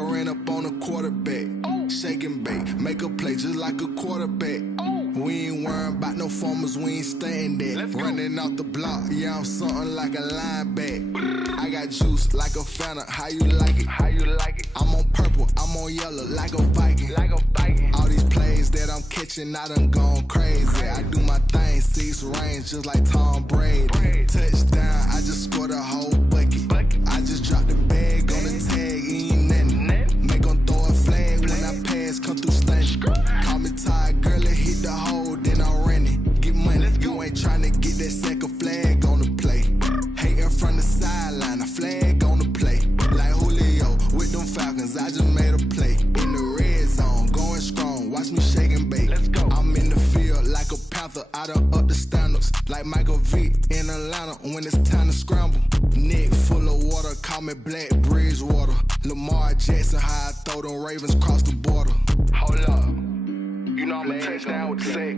ran up on a quarterback. Shake and bake, make a play just like a quarterback. We ain't worrying about no formers, we ain't staying there. Running off the block, yeah, I'm something like a linebacker. I got juice like a Fanta, how you like it? How you like it? I'm on purple, I'm on yellow like a Viking. Like a Viking. All these plays that I'm catching, I done gone crazy. I do my thing, 6 range just like Tom Brady. Touchdown, I just scored a whole bucket. I just dropped the bag on the tag, ain't nothing. Make 'em throw a flag when I pass, come through stunning. Call me tired, girl, it hit the hole, then I'm running. Get money, you ain't tryna get that second flag on the play. Hating from the sideline, a flag on the play. Like Julio with them Falcons, I just made a play. In the red zone, going strong, watch me shake and bake. Let's go. I'm in the field like a panther, I done up the standards. Like Michael Vick in Atlanta when it's time to scramble. Neck full of water, call me Black Bridgewater. Lamar Jackson, how I throw them Ravens across the border. Hold up, you know I'm a touchdown with the sack.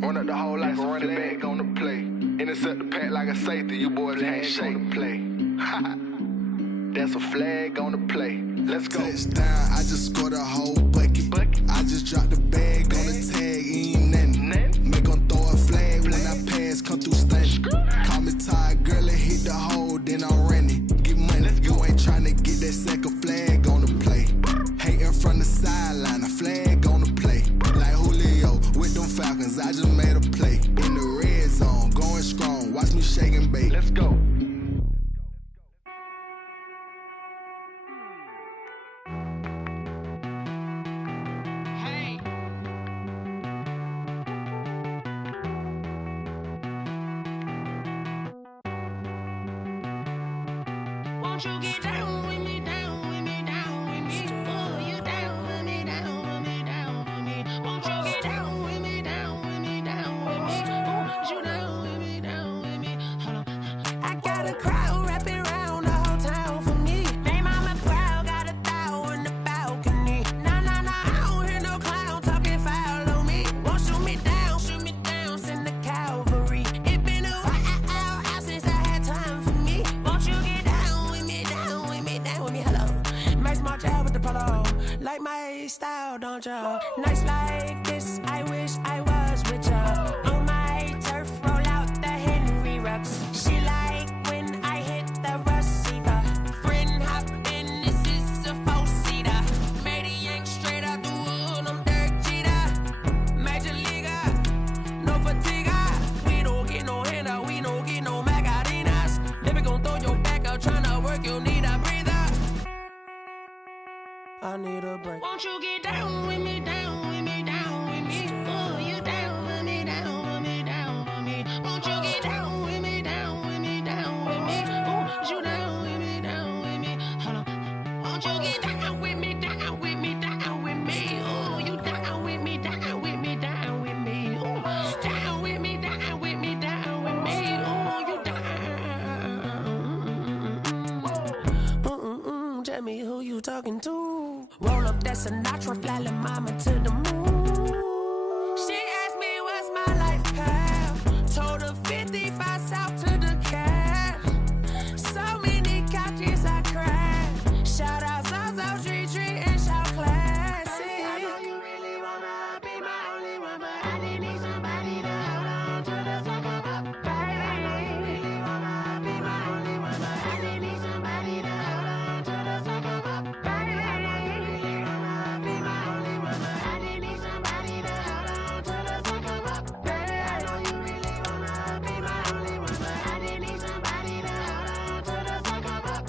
Run up the whole like a running back on the play. Intercept the pack like a safety, you boys can't shake the play. That's a flag on the play. Let's go. Touchdown, I just scored a whole bucket. I just dropped the bag on the tag, ain't nothing. Make 'em throw a flag when I pass, come through stunning. Call me tired, girl, it hit the hole, then I'm running. Get money, you ain't tryna get that second flag on the play. Hating from the sideline, a flag on the play. Like Julio with them Falcons, I just made a play. In the red zone, going strong, watch me shake and bake. Let's go. Won't you get down with me, down with me, down with me? Oh, you down with me, down with me, down with me. Won't you get down with me, down with me, down with me? Oh, you down with me, down with me? Hold on. I got a crowd wrapping around the whole town for me. They mama proud, got a thou in the balcony. Nah, nah, nah, I don't hear no clown talking foul on me. Won't shoot me down, send the cavalry. It been a while since I had time for me. Won't you get down with me, down with me, down with me? Hello. Max my job with the polo. Like my style, don't you? Nights like this, I wish I was with ya. On my turf, roll out the Henry Rux. She like when I hit the receiver. Friend hop in, this is a four-seater. Made a yank straight out the wood, I'm Derek Jeter. Major leaguer, no fatigue. We don't get no handout, we don't get no Macarinas. Never gon' throw your back out, tryna work, you need a breather. I need a break. Won't you get down with me, down with me, down with me? Oh, you down with me, down with me, down with me? Won't you get down with me, down with me, down with me? Oh, you down with me, down with me? Hold on. Won't you get down with me, down with me, down with me? Oh, you down with me, down with me, down with me? Oh, down with me, down with me, down with me? Oh, you down. Tell me who you talking to. Roll up that Sinatra, fly la mama to the moon. She asked me what's my life path. Told her 55 south to the cab. So many couches I cried. Shout out South Street and shout classic. I know you really wanna be my only one, but I didn't need somebody to hold on to the second up. Baby, I know you really wanna be my only one, but I didn't need somebody to hold on to the second up. Baby, I know you really wanna be my only one, but I didn't need somebody to hold on to the second up. Baby, I know you really wanna be my only one, but I didn't need somebody to hold on to the second up.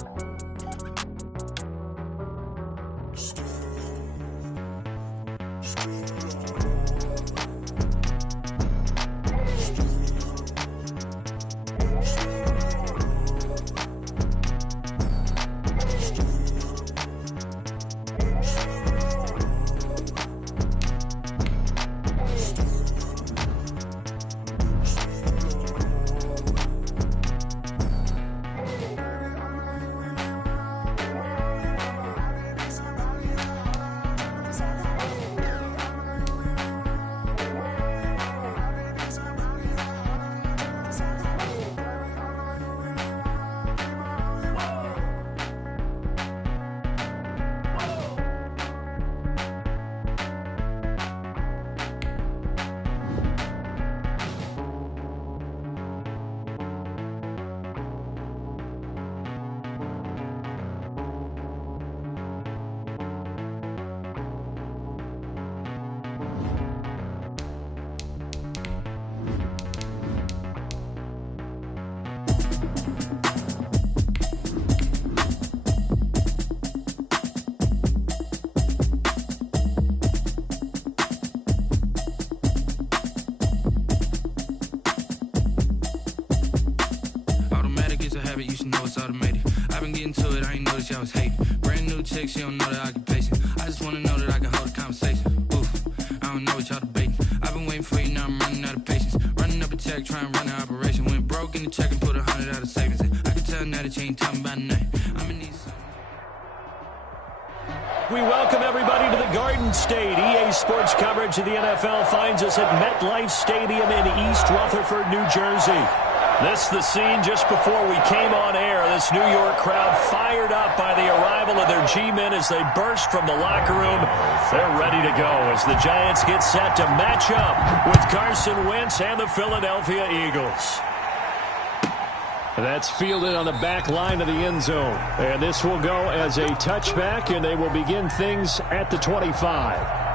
she don't know that I can pace it. I just wanna know that I can hold a conversation. Oof, I don't know what y'all debating. I've been waiting for you, now I'm running out of patience. Running up a check, trying to run an operation. Went broke in the check and put 100 out of savings. I can tell now that you ain't talking about nothing. I'ma need some. We welcome everybody to the Garden State. EA Sports coverage of the NFL finds us at MetLife Stadium in East Rutherford, New Jersey. This is the scene just before we came on air. This New York crowd fired up by the arrival of their G-men as they burst from the locker room. They're ready to go as the Giants get set to match up with Carson Wentz and the Philadelphia Eagles. That's fielded on the back line of the end zone. And this will go as a touchback, and they will begin things at the 25.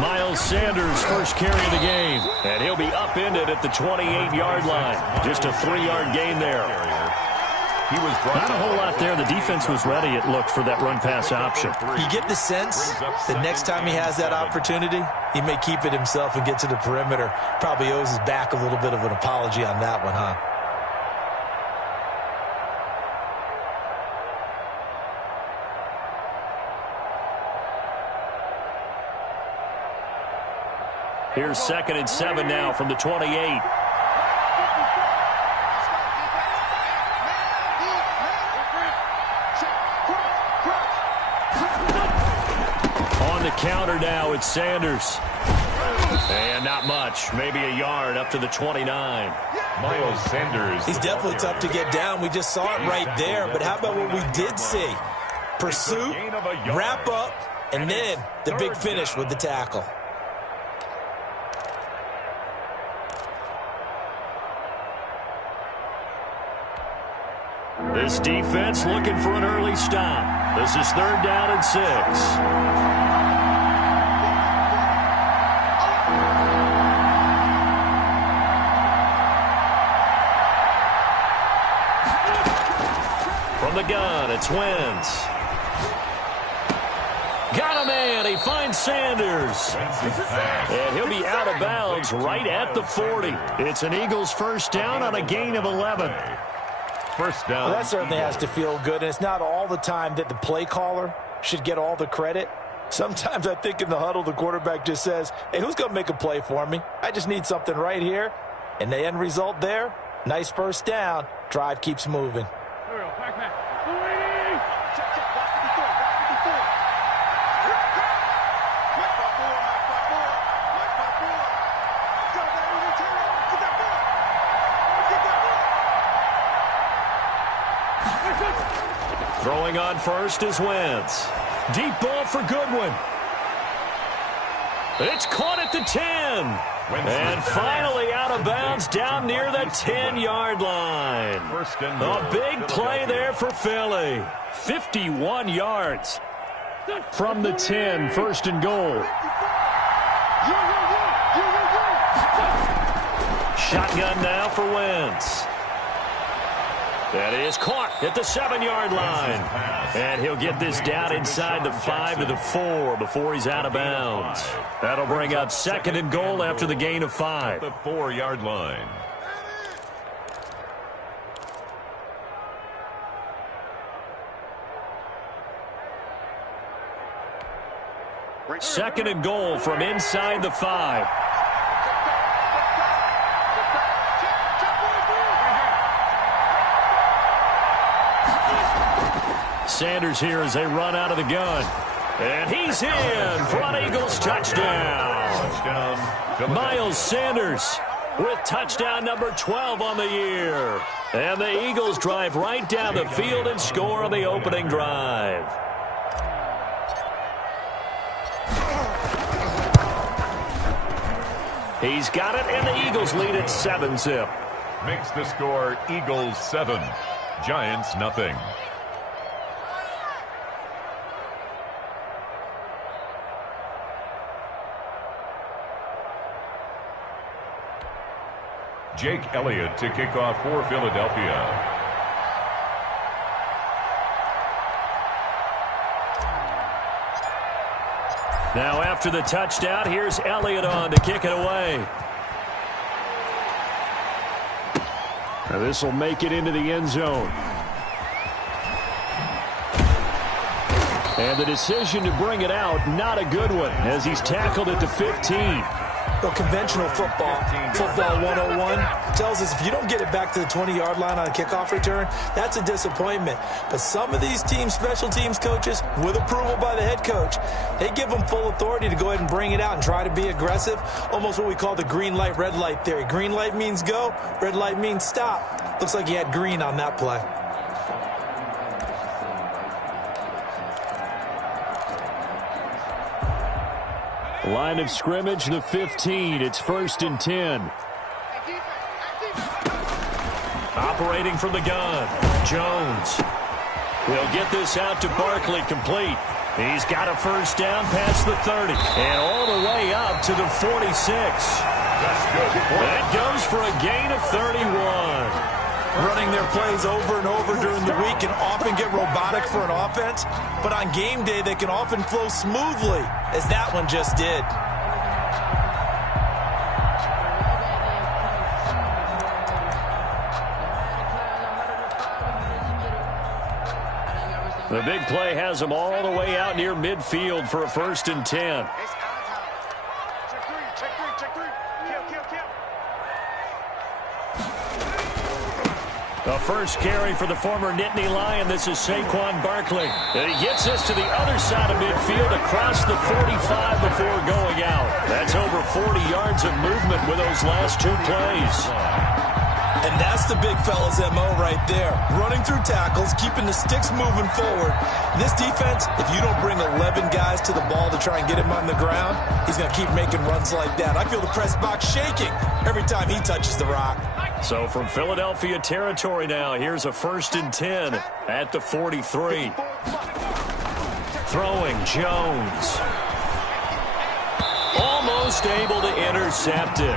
Miles Sanders first carry of the game, and he'll be upended at the 28-yard line. Just a 3-yard gain there. Not a whole lot there. The defense was ready, it looked, for that run-pass option. You get the sense that next time he has that opportunity, he may keep it himself and get to the perimeter. Probably owes his back a little bit of an apology on that one, huh? Here's 2nd and 7 now from the 28. On the counter now, it's Sanders. And not much, maybe a yard up to the 29. Miles Sanders. He's definitely tough to get down. We just saw it right there. But how about what we did see? Pursuit, wrap up, and then the big finish with the tackle. This defense looking for an early stop. This is 3rd down and 6. From the gun, it's Wentz. Got a man. He finds Sanders. And he'll be out of bounds right at the 40. It's an Eagles first down on a gain of 11. First down. Well, that certainly has to feel good, and it's not all the time that the play caller should get all the credit. Sometimes I think in the huddle, the quarterback just says, hey, who's going to make a play for me? I just need something right here. And the end result there, nice first down. Drive keeps moving. Throwing on first is Wentz. Deep ball for Goodwin. It's caught at the 10. And finally out of bounds down near the 10-yard line. A big play there for Philly. 51 yards. From the 10, 1st and goal. Shotgun now for Wentz. That is caught at the 7-yard line. And he'll get this down inside the 5 to the 4 before he's out of bounds. That'll bring up 2nd and goal after the gain of 5. The 4-yard line. Second and goal from inside the 5. Sanders here as they run out of the gun. And he's in for an Eagles touchdown. Miles Sanders with touchdown number 12 on the year. And the Eagles drive right down the field and score on the opening drive. He's got it, and the Eagles lead at 7-zip. Makes the score Eagles 7, Giants nothing. Jake Elliott to kick off for Philadelphia. Now after the touchdown, here's Elliott on to kick it away. This will make it into the end zone. And the decision to bring it out, not a good one, as he's tackled at the 15. Well, conventional football 101, tells us if you don't get it back to the 20-yard line on a kickoff return, that's a disappointment. But some of these special teams coaches, with approval by the head coach, they give them full authority to go ahead and bring it out and try to be aggressive, almost what we call the green light, red light theory. Green light means go, red light means stop. Looks like he had green on that play. Line of scrimmage, the 15. It's 1st and 10. Operating from the gun, Jones. He'll get this out to Barkley, complete. He's got a first down past the 30. And all the way up to the 46. That goes for a gain of 31. Running their plays over and over during the week can often get robotic for an offense, but on game day they can often flow smoothly, as that one just did. The big play has them all the way out near midfield for a 1st and 10. The first carry for the former Nittany Lion. This is Saquon Barkley. And he gets this to the other side of midfield across the 45 before going out. That's over 40 yards of movement with those last 2 plays. And that's the big fella's MO right there. Running through tackles, keeping the sticks moving forward. This defense, if you don't bring 11 guys to the ball to try and get him on the ground, he's going to keep making runs like that. I feel the press box shaking every time he touches the rock. So from Philadelphia territory now, here's a 1st and 10 at the 43. Throwing, Jones. Almost able to intercept it.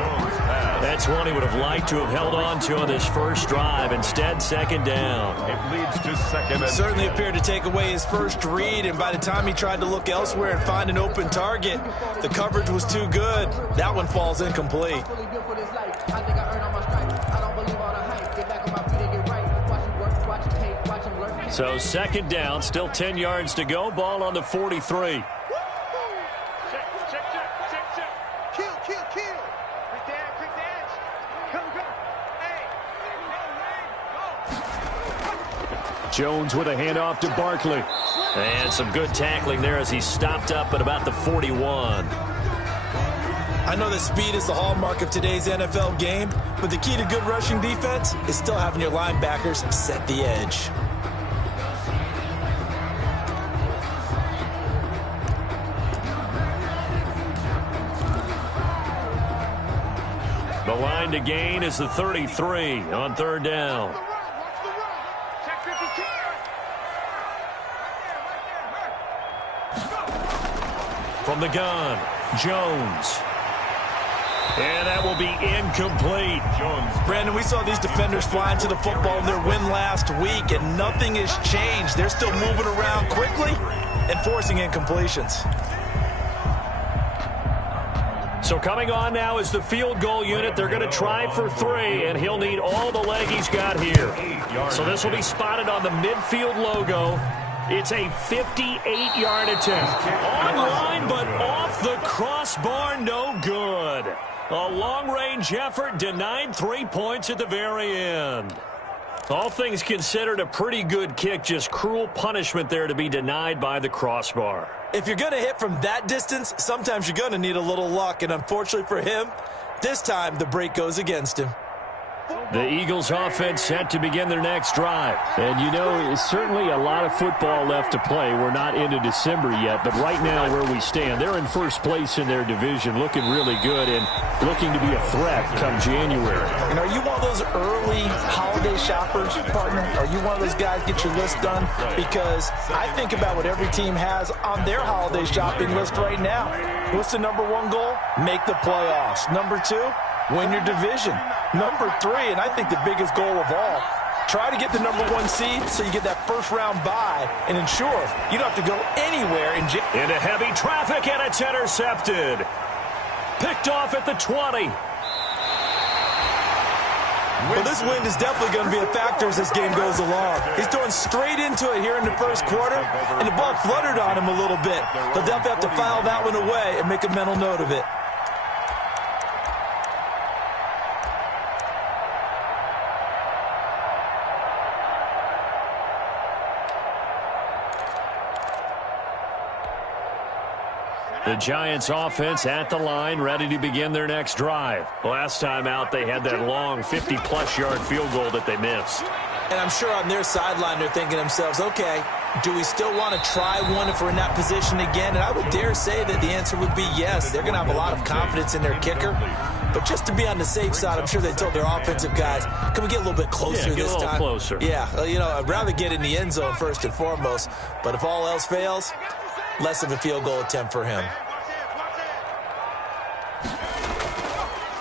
That's one he would have liked to have held on to on this first drive. Instead, 2nd down. It leads to 2nd and Certainly appeared to take away his first read, and by the time he tried to look elsewhere and find an open target, the coverage was too good. That one falls incomplete. So 2nd down, still 10 yards to go. Ball on the 43. Jones with a handoff to Barkley. And some good tackling there as he stopped up at about the 41. I know that speed is the hallmark of today's NFL game, but the key to good rushing defense is still having your linebackers set the edge. The line to gain is the 33 on 3rd down. From the gun, Jones. And that will be incomplete. Brandon, we saw these defenders flying to the football in their win last week, and nothing has changed. They're still moving around quickly and forcing incompletions. So coming on now is the field goal unit. They're going to try for 3, and he'll need all the leg he's got here. So this will be spotted on the midfield logo. It's a 58-yard attempt. Online, but off the crossbar, no good. A long-range effort denied 3 points at the very end. All things considered, a pretty good kick, just cruel punishment there to be denied by the crossbar. If you're going to hit from that distance, sometimes you're going to need a little luck, and unfortunately for him, this time the break goes against him. The Eagles offense set to begin their next drive. And, you know, certainly a lot of football left to play. We're not into December yet, but right now where we stand, they're in first place in their division, looking really good and looking to be a threat come January. And are you one of those early holiday shoppers, partner? Are you one of those guys get your list done? Because I think about what every team has on their holiday shopping list right now. What's the #1 goal? Make the playoffs. #2, win your division. Number 3, and I think the biggest goal of all, try to get the number 1 seed so you get that first-round bye and ensure you don't have to go anywhere in into heavy traffic, and it's intercepted. Picked off at the 20. Well, this wind is definitely going to be a factor as this game goes along. He's throwing straight into it here in the first quarter, and the ball fluttered on him a little bit. He'll definitely have to file that one away and make a mental note of it. The Giants offense at the line, ready to begin their next drive. Last time out, they had that long 50-plus yard field goal that they missed. And I'm sure on their sideline, they're thinking to themselves, okay, do we still want to try one if we're in that position again? And I would dare say that the answer would be yes. They're going to have a lot of confidence in their kicker. But just to be on the safe side, I'm sure they told their offensive guys, can we get a little bit closer this time? Closer. Yeah, you know, I'd rather get in the end zone first and foremost. But if all else fails, less of a field goal attempt for him.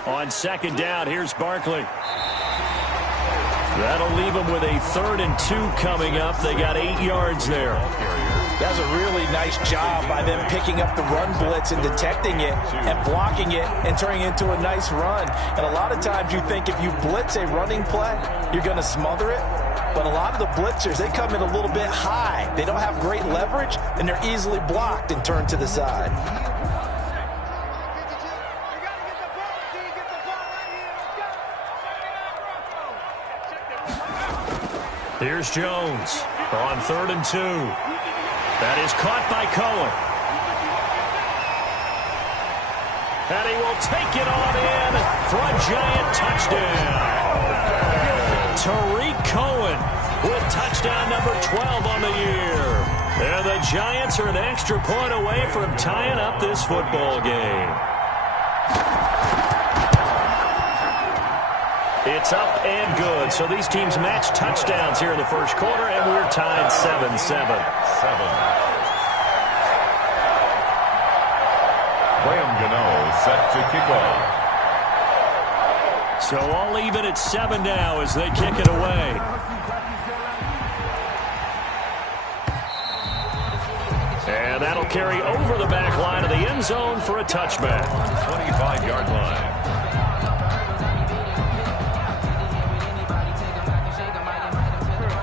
On second down, here's Barkley. That'll leave them with a 3rd and 2 coming up. They got 8 yards there. That's a really nice job by them picking up the run blitz and detecting it and blocking it and turning it into a nice run. And a lot of times you think if you blitz a running play, you're going to smother it. But a lot of the blitzers, they come in a little bit high. They don't have great leverage, and they're easily blocked and turned to the side. Here's Jones on 3rd and 2. That is caught by Cohen. And he will take it on in for a Giant touchdown. Tariq Cohen with touchdown number 12 on the year. And the Giants are an extra point away from tying up this football game. It's up and good. So these teams match touchdowns here in the first quarter, and we're tied 7-7. Graham Gano set to kick off. So all even at 7 now as they kick it away. And that'll carry over the back line of the end zone for a touchback. 25-yard line.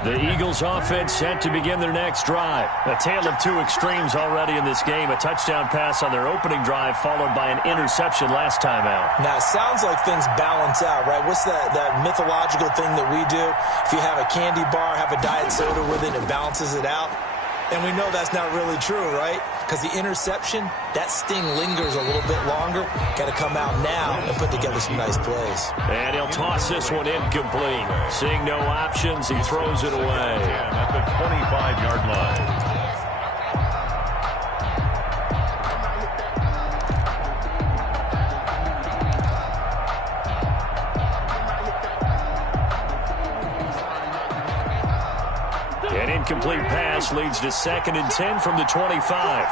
The Eagles offense set to begin their next drive. A tale of 2 extremes already in this game. A touchdown pass on their opening drive followed by an interception last time out. Now, it sounds like things balance out, right? What's that mythological thing that we do? If you have a candy bar, have a diet soda with it, it balances it out. And we know that's not really true, right? Because the interception, that sting lingers a little bit longer. Got to come out now and put together some nice plays. And he'll toss this one incomplete. Seeing no options, he throws it away. At the 25-yard line. An incomplete pass leads to 2nd and 10 from the 25.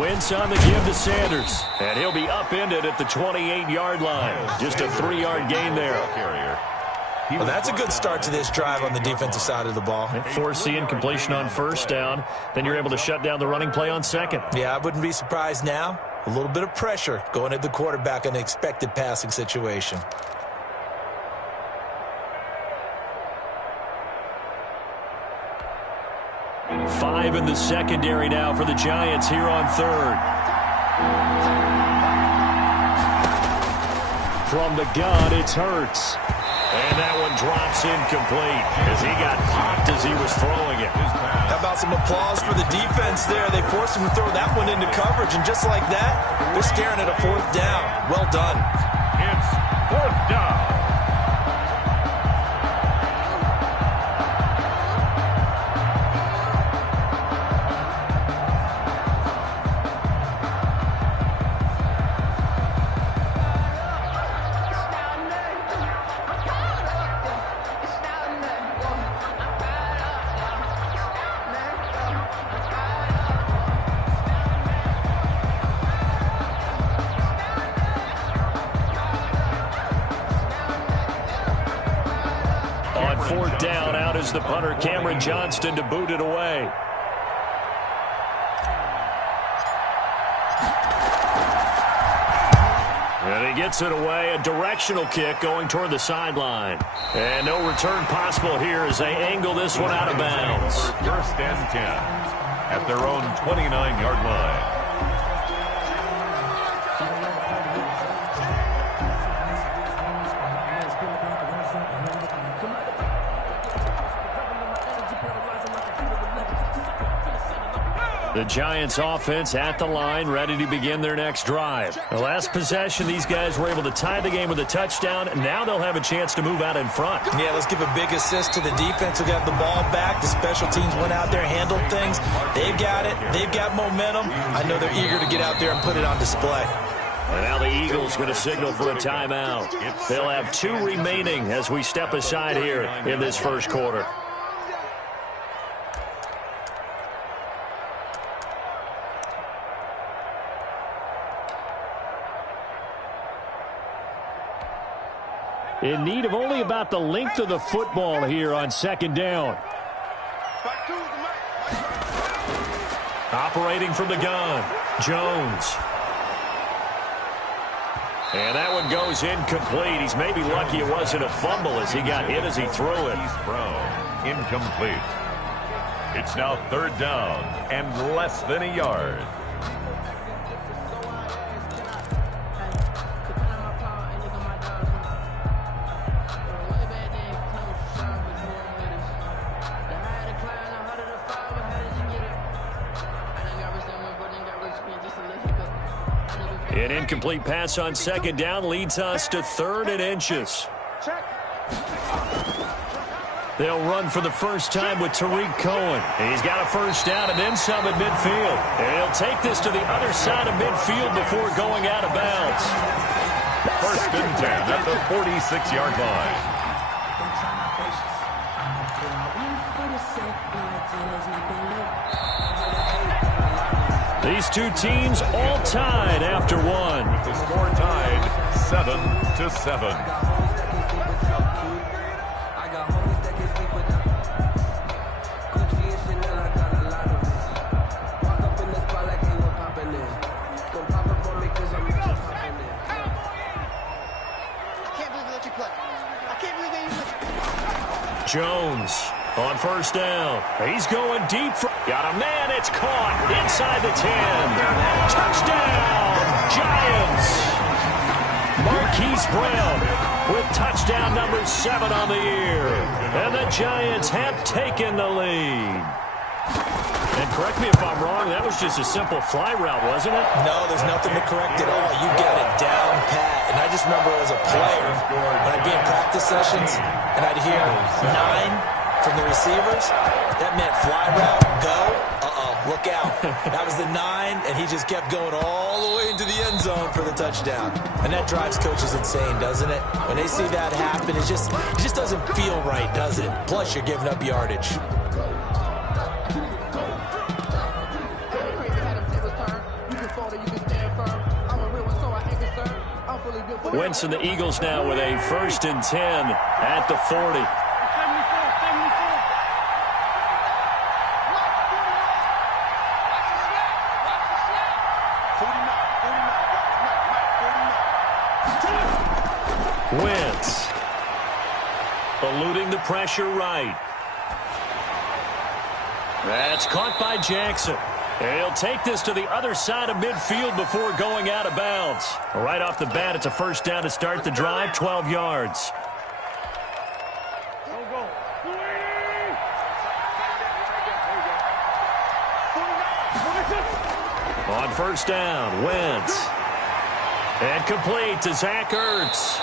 Wentz on the give to Sanders. And he'll be upended at the 28-yard line. Just a 3-yard gain there. Well, that's a good start to this drive on the defensive side of the ball. Force the incompletion on first down. Then you're able to shut down the running play on second. Yeah, I wouldn't be surprised now. A little bit of pressure going at the quarterback in an expected passing situation. Five in the secondary now for the Giants here on 3rd. From the gun, it's Hurts. And that one drops incomplete as he got popped as he was throwing it. How about some applause for the defense there? They forced him to throw that one into coverage, and just like that, they're staring at a 4th down. Well done. It's 4th down. 4th down. Out is the punter, Cameron Johnston, to boot it away. And he gets it away. A directional kick going toward the sideline. And no return possible here as they angle this one out of bounds. 1st and 10 at their own 29-yard line. The Giants offense at the line, ready to begin their next drive. The last possession, these guys were able to tie the game with a touchdown, and now they'll have a chance to move out in front. Yeah, let's give a big assist to the defense who got the ball back. The special teams went out there, handled things. They've got it. They've got momentum. I know they're eager to get out there and put it on display. And now the Eagles going to signal for a timeout. They'll have 2 remaining as we step aside here in this first quarter. In need of only about the length of the football here on 2nd down. Operating from the gun, Jones. And that one goes incomplete. He's maybe lucky it wasn't a fumble as he got hit as he threw it. He's thrown incomplete. It's now 3rd down and less than a yard. An incomplete pass on 2nd down leads us to 3rd and inches. They'll run for the first time with Tariq Cohen. He's got a 1st down and then some at midfield. And he'll take this to the other side of midfield before going out of bounds. 1st and 10 at the 46-yard line. These 2 teams all tied after one. With the score tied 7-7. Jones on 1st down. He's going deep. Got a man. It's caught inside the 10. Touchdown, Giants. Marquise Brown with touchdown number 7 on the year. And the Giants have taken the lead. And correct me if I'm wrong, that was just a simple fly route, wasn't it? No, there's nothing to correct at all. You got it down pat. And I just remember as a player, when I'd be in practice sessions and I'd hear 9 from the receivers, that meant fly route, go, look out. That was the 9, and he just kept going all the way into the end zone for the touchdown. And that drives coaches insane, doesn't it? When they see that happen, it just doesn't feel right, does it? Plus, you're giving up yardage. Wentz and the Eagles now with a 1st and 10 at the 40. Wentz eluding the pressure right. That's caught by Jackson. And he'll take this to the other side of midfield before going out of bounds. Right off the bat, it's a 1st down to start the drive, 12 yards. On 1st down, Wentz. And complete to Zach Ertz.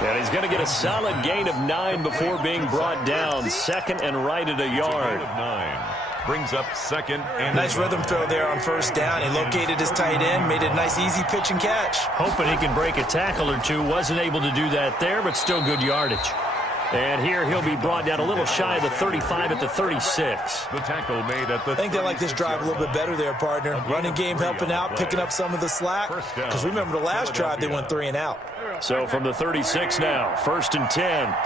And he's going to get a solid gain of 9 before being brought down. 2nd and right at a yard. 9 brings up 2nd and nice rhythm throw there on 1st down. He located his tight end, made it a nice easy pitch and catch. Hoping he can break a tackle or two. Wasn't able to do that there, but still good yardage. And here he'll be brought down a little shy of the 35 at the 36. The tackle made at the I think they like this drive a little bit better there, partner. Running game helping out, picking up some of the slack. Because remember the last drive they went 3 and out. So from the 36 now, 1st and 10.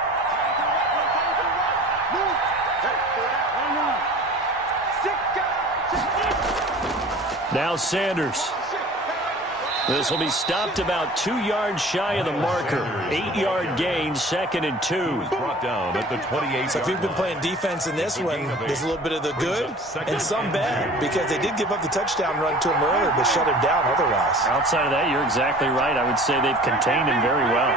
Now Sanders. This will be stopped about 2 yards shy of the marker. 8-yard gain, 2nd and 2. Brought down at the 28. So if you've been playing defense in this one, there's a little bit of the good and some bad, because they did give up the touchdown run to him earlier, but shut him down otherwise. Outside of that, you're exactly right. I would say they've contained him very well.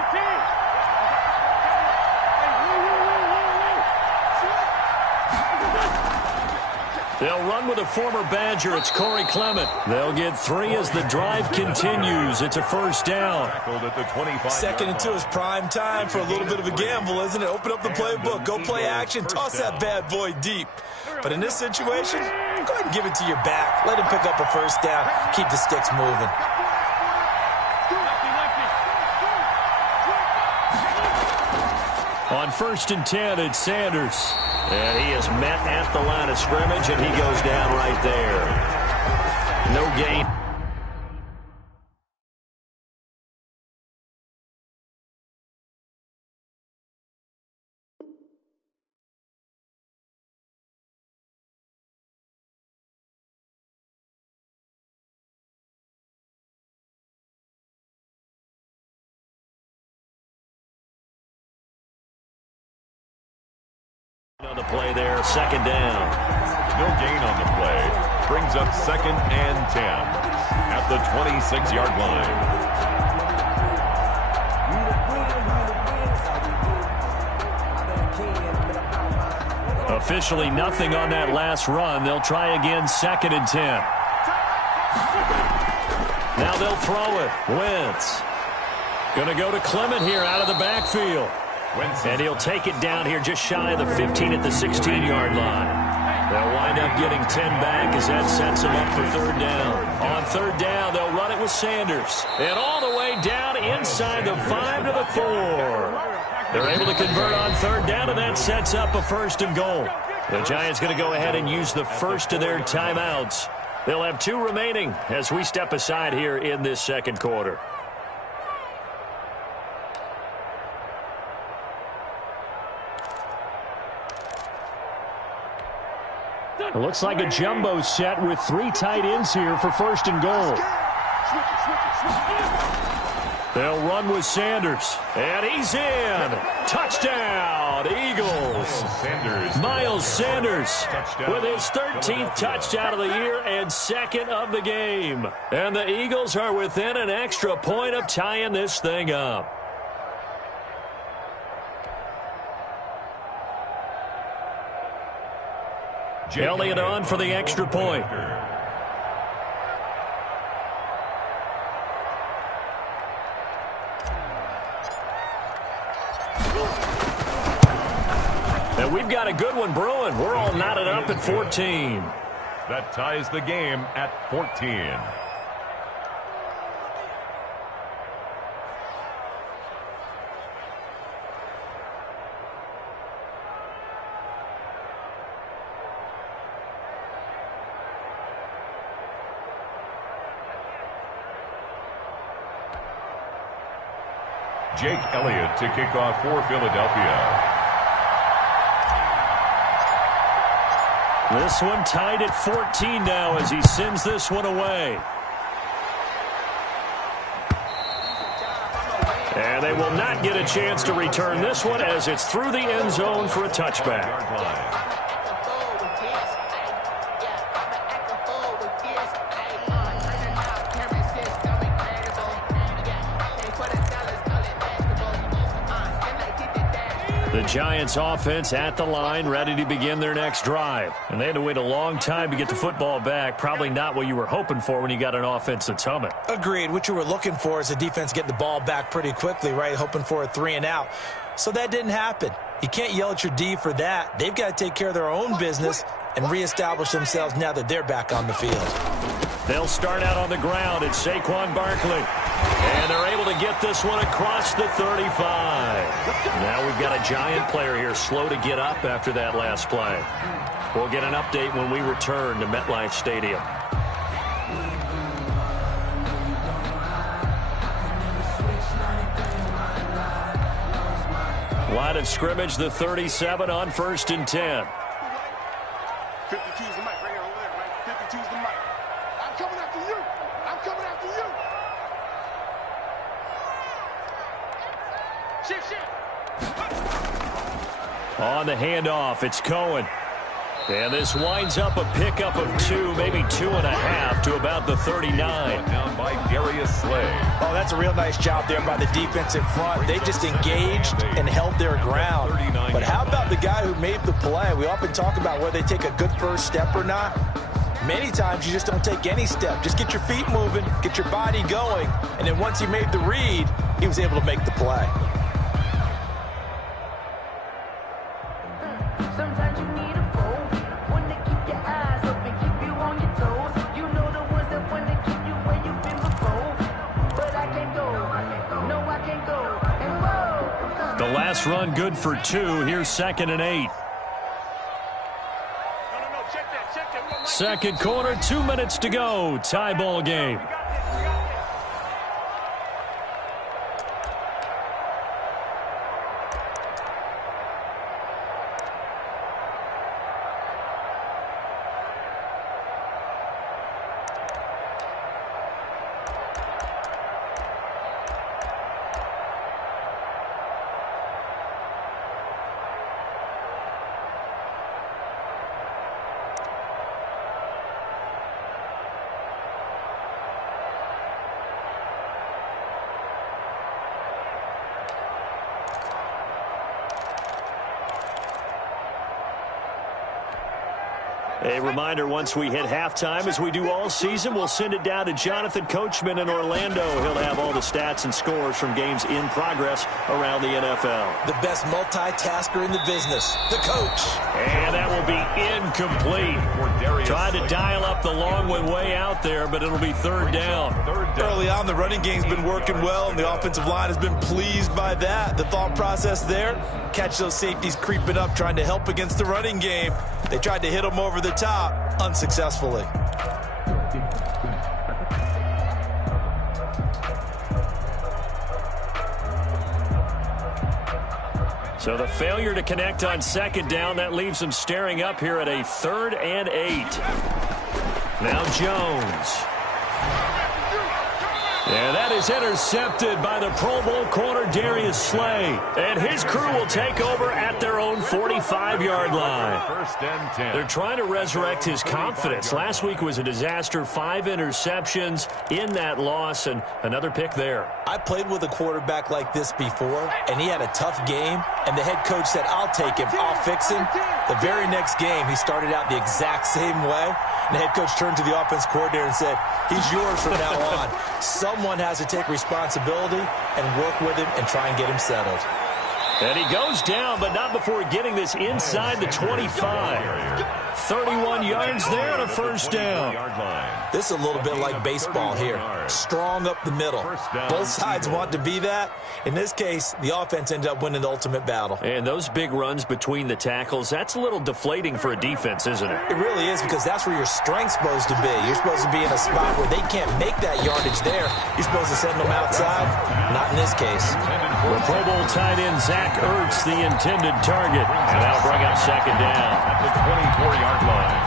They'll run with a former Badger. It's Corey Clement. They'll get 3 as the drive continues. It's a 1st down. 2nd and 2 is prime time for a little bit of a gamble, isn't it? Open up the playbook. Go play action. Toss that bad boy deep. But in this situation, go ahead and give it to your back. Let him pick up a 1st down. Keep the sticks moving. On 1st and 10, it's Sanders. And he is met at the line of scrimmage, and he goes down right there. No gain. On the play there, 2nd down. No gain on the play. Brings up 2nd and 10 at the 26-yard line. Officially nothing on that last run. They'll try again, 2nd and 10. Now they'll throw it. Wentz. Going to go to Clement here out of the backfield. And he'll take it down here just shy of the 15 at the 16-yard line. They'll wind up getting 10 back as that sets them up for 3rd down. On 3rd down, they'll run it with Sanders. And all the way down inside the 5 to the 4. They're able to convert on 3rd down, and that sets up a 1st and goal. The Giants going to go ahead and use the first of their timeouts. They'll have 2 remaining as we step aside here in this 2nd quarter. It looks like a jumbo set with 3 tight ends here for 1st and goal. They'll run with Sanders. And he's in. Touchdown, Eagles. Miles Sanders with his 13th touchdown of the year and 2nd of the game. And the Eagles are within an extra point of tying this thing up. Elliott on for the extra point. And we've got a good one brewing. We're all knotted up at 14. That ties the game at 14. Jake Elliott to kick off for Philadelphia. This one tied at 14 now as he sends this one away. And they will not get a chance to return this one as it's through the end zone for a touchback. The Giants offense at the line, ready to begin their next drive. And they had to wait a long time to get the football back. Probably not what you were hoping for when you got an offense that's humming. Agreed. What you were looking for is the defense getting the ball back pretty quickly, right? Hoping for a 3 and out. So that didn't happen. You can't yell at your D for that. They've got to take care of their own business and reestablish themselves now that they're back on the field. They'll start out on the ground. It's Saquon Barkley. And they're able to get this one across the 35. Now we've got a Giant player here slow to get up after that last play. We'll get an update when we return to MetLife Stadium. Line of scrimmage, the 37 on 1st and 10. 52's the mic right here over there, right? 52's the mic. I'm coming up. On the handoff, it's Cohen. And this winds up a pickup of 2, maybe 2.5 to about the 39. Down by Darius Slay. Oh, that's a real nice job there by the defense in front. They just engaged and held their ground. But how about the guy who made the play? We often talk about whether they take a good first step or not. Many times you just don't take any step. Just get your feet moving, get your body going, and then once he made the read, he was able to make the play. Sometimes you need a fold, one to keep your eyes open, keep you on your toes. You know the ones that want to keep you where you've been before. But I can't go, no I can't go, and whoa. The last run good for 2. Here's 2nd and 8. Second quarter, 2 minutes to go. Tie ball game. A reminder, once we hit halftime, as we do all season, we'll send it down to Jonathan Coachman in Orlando. He'll have all the stats and scores from games in progress around the NFL. The best multitasker in the business, the coach. And that will be incomplete. Tried to dial up the long one way out there, but it'll be third down. Early on, the running game's been working well, and the offensive line has been pleased by that. The thought process there, catch those safeties creeping up, trying to help against the running game. They tried to hit them over the top, unsuccessfully. So the failure to connect on second down, that leaves them staring up here at a 3rd and 8. Now Jones. And that is intercepted by the Pro Bowl corner Darius Slay. And his crew will take over at their own 45-yard line. 1st and 10. They're trying to resurrect his confidence. Last week was a disaster. 5 interceptions in that loss, and another pick there. I played with a quarterback like this before, and he had a tough game, and the head coach said, I'll take him, I'll fix him. The very next game, he started out the exact same way, and the head coach turned to the offense coordinator and said, he's yours from now on. Someone has to take responsibility and work with him and try and get him settled. And he goes down, but not before getting this inside the 25. 31 yards there and a first down. This is a little bit like baseball here. Strong up the middle. Both sides want to be that. In this case, the offense ended up winning the ultimate battle. And those big runs between the tackles, that's a little deflating for a defense, isn't it? It really is, because that's where your strength's supposed to be. You're supposed to be in a spot where they can't make that yardage there. You're supposed to send them outside. Not in this case. The Pro Bowl tight end Zach Ertz, the intended target. And that'll bring up second down. At the 24-yard line.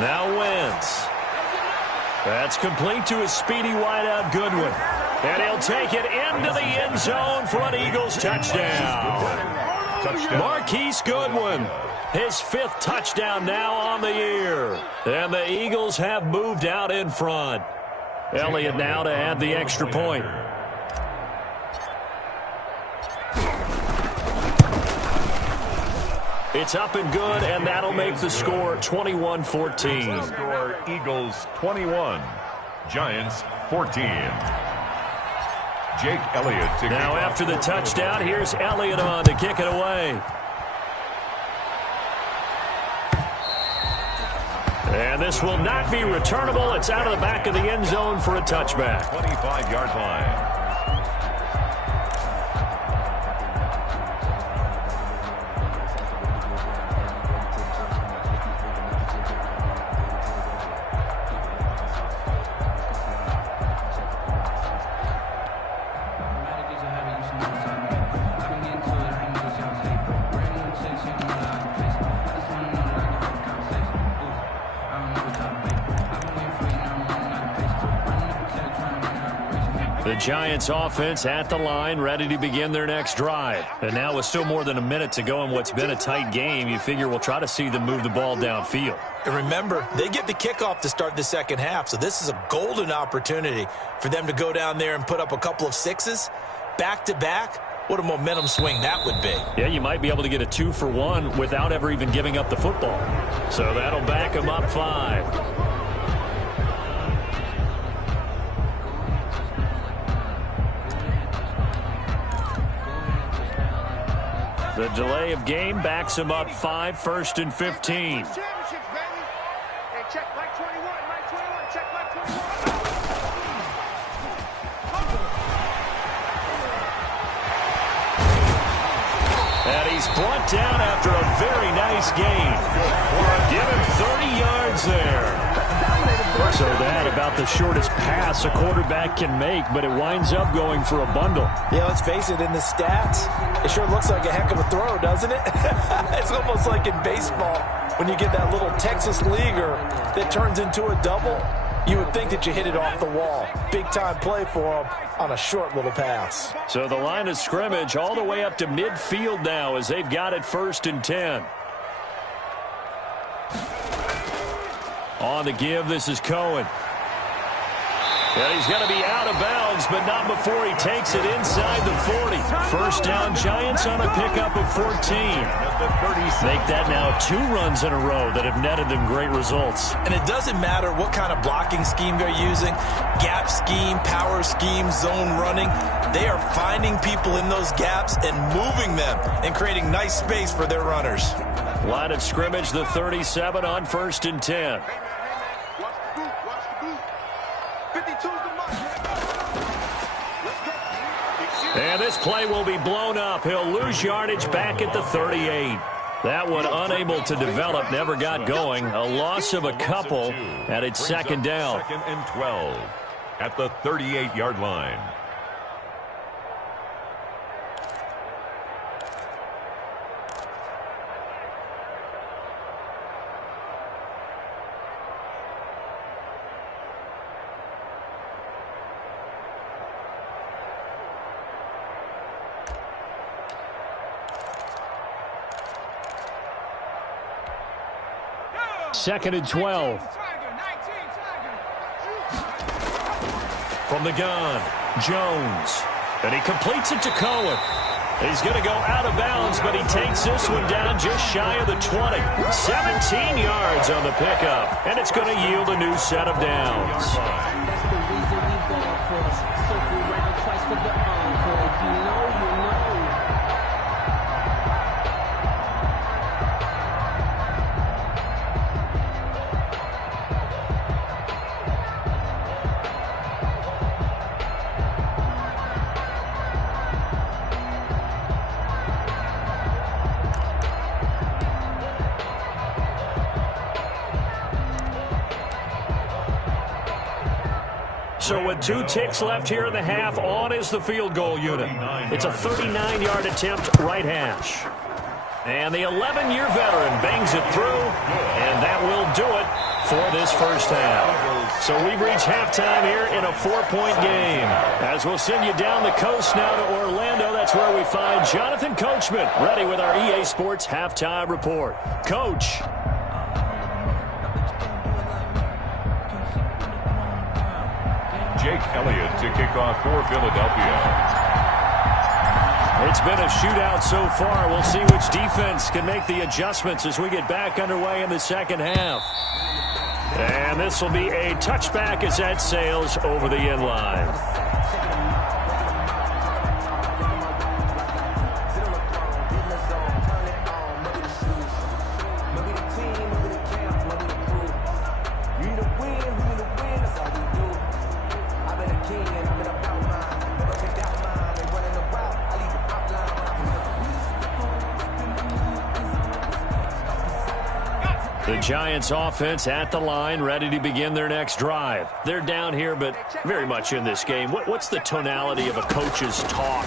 Now Wentz. That's complete to a speedy wideout Goodwin. And he'll take it into the end zone for an Eagles touchdown. Marquise Goodwin, his 5th touchdown now on the year. And the Eagles have moved out in front. Elliott now to add the extra point. It's up and good, and that'll make the score 21-14. Score Eagles 21, Giants 14. Jake Elliott. Now after the touchdown, here's Elliott on to kick it away. And this will not be returnable. It's out of the back of the end zone for a touchback. 25-yard line. The Giants offense at the line, ready to begin their next drive. And now with still more than a minute to go in what's been a tight game, you figure we'll try to see them move the ball downfield. And remember, they get the kickoff to start the second half, so this is a golden opportunity for them to go down there and put up a couple of sixes back-to-back. What a momentum swing that would be. Yeah, you might be able to get a 2-for-1 without ever even giving up the football. So that'll back them up 5. The delay of game backs him up 5, 1st and 15. And he's brought down after a very nice gain. Give him 30 yards there. So that about the shortest pass a quarterback can make, but it winds up going for a bundle. Yeah, let's face it, in the stats, it sure looks like a heck of a throw, doesn't it? It's almost like in baseball when you get that little Texas leaguer that turns into a double. You would think that you hit it off the wall. Big-time play for him on a short little pass. So the line of scrimmage all the way up to midfield now as they've got it 1st and 10. On the give, this is Cohen. And he's going to be out of bounds, but not before he takes it inside the 40. First down, Giants on a pickup of 14. Make that now 2 runs in a row that have netted them great results. And it doesn't matter what kind of blocking scheme they're using, gap scheme, power scheme, zone running. They are finding people in those gaps and moving them and creating nice space for their runners. Line of scrimmage, the 37 on 1st and 10. And this play will be blown up. He'll lose yardage back at the 38. That one unable to develop, never got going. A loss of a couple, and it's 2nd down. 2nd and 12 at the 38-yard line. Second and 12. From the gun, Jones. And he completes it to Cohen. He's going to go out of bounds, but he takes this one down just shy of the 20. 17 yards on the pickup, and it's going to yield a new set of downs. That's the reason we ball for. Circle round twice for the encore. If you know, you know. So with 2 ticks left here in the half, on is the field goal unit. It's a 39-yard attempt, right hash. And the 11-year veteran bangs it through, and that will do it for this first half. So we've reached halftime here in a 4-point game. As we'll send you down the coast now to Orlando, that's where we find Jonathan Coachman, ready with our EA Sports Halftime Report. Coach. Jake Elliott to kick off for Philadelphia. It's been a shootout so far. We'll see which defense can make the adjustments as we get back underway in the second half. And this will be a touchback as that sails over the end line. The Giants offense at the line, ready to begin their next drive. They're down here, but very much in this game. What's the tonality of a coach's talk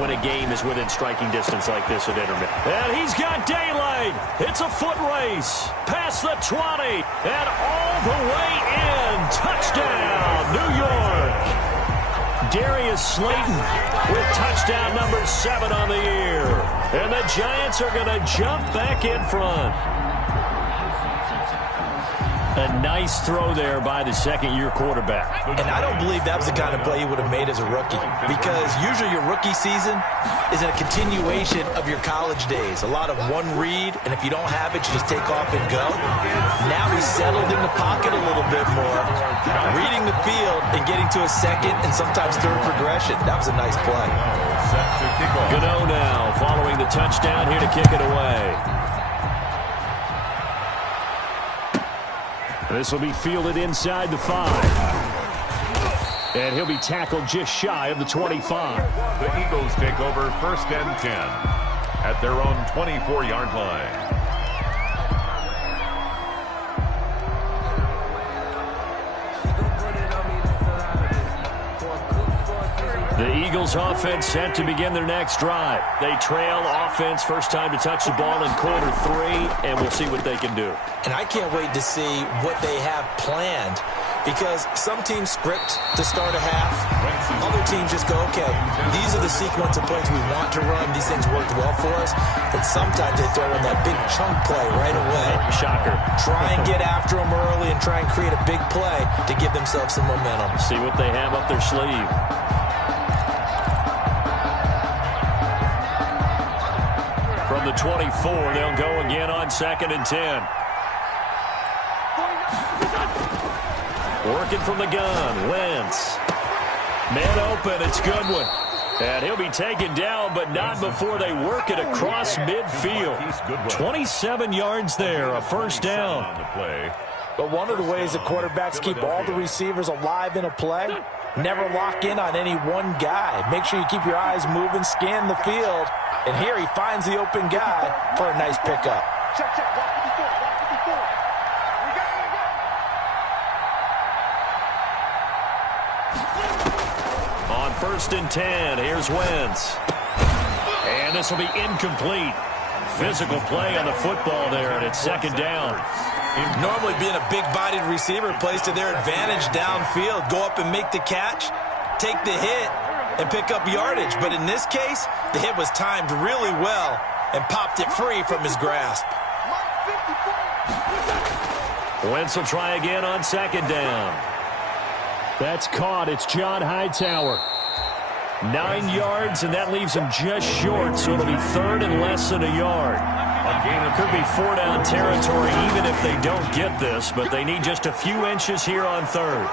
when a game is within striking distance like this at intermission? And he's got daylight. It's a foot race. Past the 20. And all the way in. Touchdown, New York. Darius Darius Slayton with touchdown number 7 on the year. And the Giants are going to jump back in front. A nice throw there by the second-year quarterback. And I don't believe that was the kind of play he would have made as a rookie, because usually your rookie season is a continuation of your college days. A lot of one read, and if you don't have it, you just take off and go. Now he's settled in the pocket a little bit more, reading the field and getting to a second and sometimes third progression. That was a nice play. Gano now following the touchdown here to kick it away. This will be fielded inside the 5. And he'll be tackled just shy of the 25. The Eagles take over 1st and 10 at their own 24-yard line. The Eagles offense set to begin their next drive. They trail offense, first time to touch the ball in quarter 3, and we'll see what they can do. And I can't wait to see what they have planned, because some teams script to start a half. Other teams just go, okay, these are the sequence of plays we want to run. These things worked well for us. And sometimes they throw in that big chunk play right away. Shocker. Try and get after them early and try and create a big play to give themselves some momentum. See what they have up their sleeve. From the 24, they'll go again on 2nd and 10. Working from the gun, Wentz. Man open, it's Goodwin. And he'll be taken down, but not before they work it across midfield. 27 yards there, a first down. But one of the ways that quarterbacks keep all the receivers alive in a play, never lock in on any one guy. Make sure you keep your eyes moving, scan the field. And here he finds the open guy for a nice pickup. On 1st and 10, here's Wentz. And this will be incomplete. Physical play on the football there, and it's 2nd down. Normally being a big-bodied receiver plays to their advantage downfield. Go up and make the catch, take the hit, and pick up yardage. But in this case, the hit was timed really well and popped it free from his grasp. Wentz will try again on 2nd down. That's caught. It's John Hightower. 9 yards, and that leaves him just short, so it'll be 3rd and less than a yard. It could be 4-down territory even if they don't get this, but they need just a few inches here on 3rd.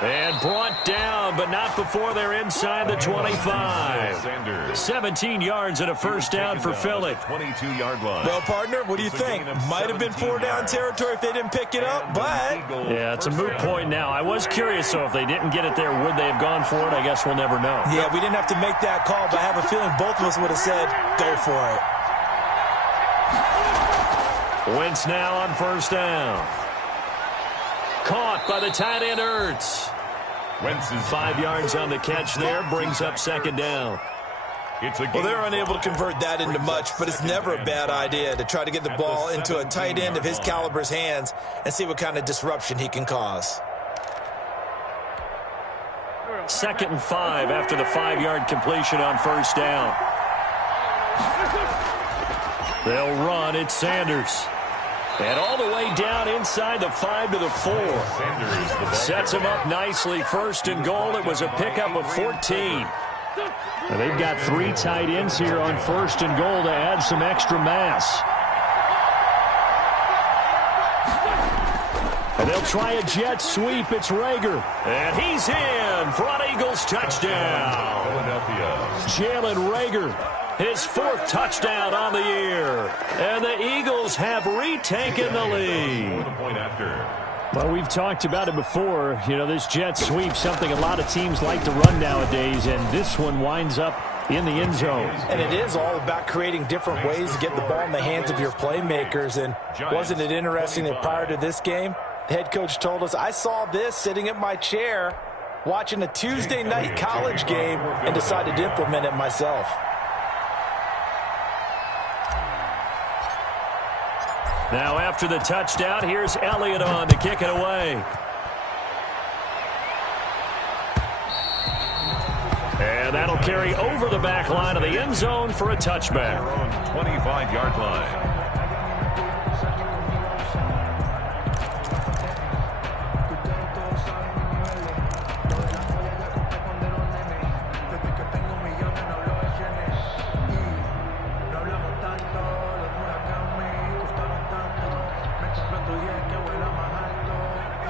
And brought down, but not before they're inside the 25. 17 yards and a first down for Philly. 22-yard line. Well, partner, what do you think? Might have been 4-down territory if they didn't pick it up, but... Yeah, it's a moot point now. I was curious, so if they didn't get it there, would they have gone for it? I guess we'll never know. Yeah, we didn't have to make that call, but I have a feeling both of us would have said, go for it. Wentz now on 1st down. Caught by the tight end, Ertz. Wentz is 5 yards on the catch there, brings up 2nd down. Well, they're unable to convert that into much, but it's never a bad idea to try to get the ball into a tight end of his caliber's hands and see what kind of disruption he can cause. 2nd and 5 after the 5-yard completion on 1st down. They'll run. It's Sanders. And all the way down inside the 5 to the 4. Sets him up nicely. 1st and goal. It was a pickup of 14. And they've got 3 tight ends here on 1st and goal to add some extra mass. And they'll try a jet sweep. It's Rager. And he's in for an Eagles touchdown. Jalen Rager. His 4th touchdown on the year. And the Eagles have retaken the lead. Well, we've talked about it before. You know, this jet sweep, something a lot of teams like to run nowadays, and this one winds up in the end zone. And it is all about creating different ways to get the ball in the hands of your playmakers. And wasn't it interesting that prior to this game, the head coach told us, I saw this sitting in my chair watching a Tuesday night college game and decided to implement it myself. Now after the touchdown, here's Elliott on to kick it away. And that'll carry over the back line of the end zone for a touchback. 25-yard line.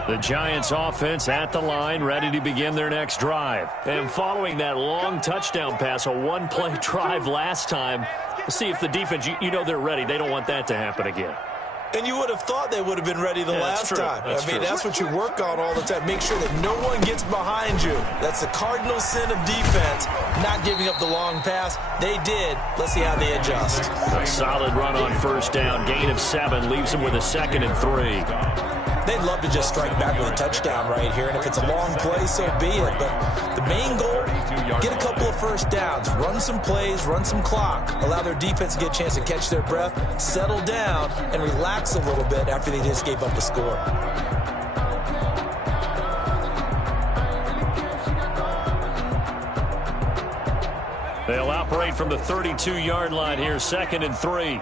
The Giants offense at the line, ready to begin their next drive. And following that long touchdown pass, a one-play drive last time, let's see if the defense, you know they're ready. They don't want that to happen again. And you would have thought they would have been ready the last time. That's what you work on all the time. Make sure that no one gets behind you. That's the cardinal sin of defense, not giving up the long pass. They did. Let's see how they adjust. A solid run on first down. Gain of 7 leaves them with a 2nd and 3. They'd love to just strike back with a touchdown right here, and if it's a long play, so be it. But the main goal, get a couple of first downs, run some plays, run some clock, allow their defense to get a chance to catch their breath, settle down, and relax a little bit after they just gave up the score. They'll operate from the 32-yard line here, 2nd and 3.